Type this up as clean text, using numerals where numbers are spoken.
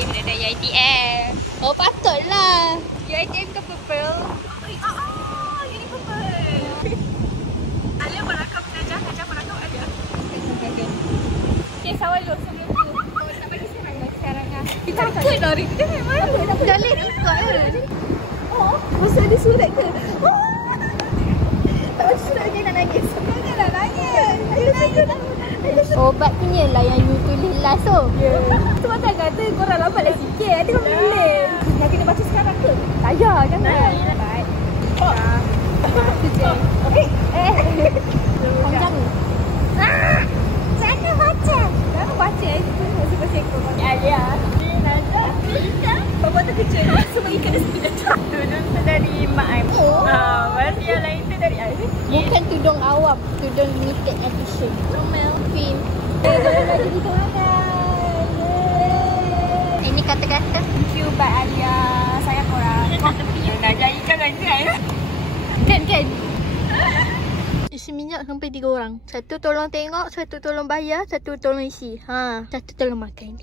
Okay, kita ada UiTM. Oh, patutlah. UiTM ke purple? Ini purple. Alia merakam najah merakam Alia. Okay, sawal dulu sebelum tu. Oh, nak bagi sekarang lah. Takut lah hari ni memang. Jalin ikut ke? Oh, masa dia surat ke? Oh. Tak surat dia nak nangis. Dia nak nangis. Obat punya lah yang you tulis last tu. Ya. Tu macam kata korang lambatlah sikit. Nanti korang boleh. Nak kena baca sekarang ke? Tak payah, jangan. Baik. Oh. Itu je. Panjang ke? Jangan baca. Jangan baca. Itu masih baca ekor. Alia. Bapak tu kecil. Semua ikan dia sepi jatuh. Tudung tu dari mak I. Masih yang lain tu dari I. Bukan tudung awam, tudung limited edition. Normal cream. Korang dah jadi tunangan. Ini kata-kata. Thank you Mbak Alia. Sayang korang. Nak jadikan kan? Kan. Isi minyak sampai 3 orang. Satu tolong tengok, satu tolong bayar, satu tolong isi. Satu tolong makan.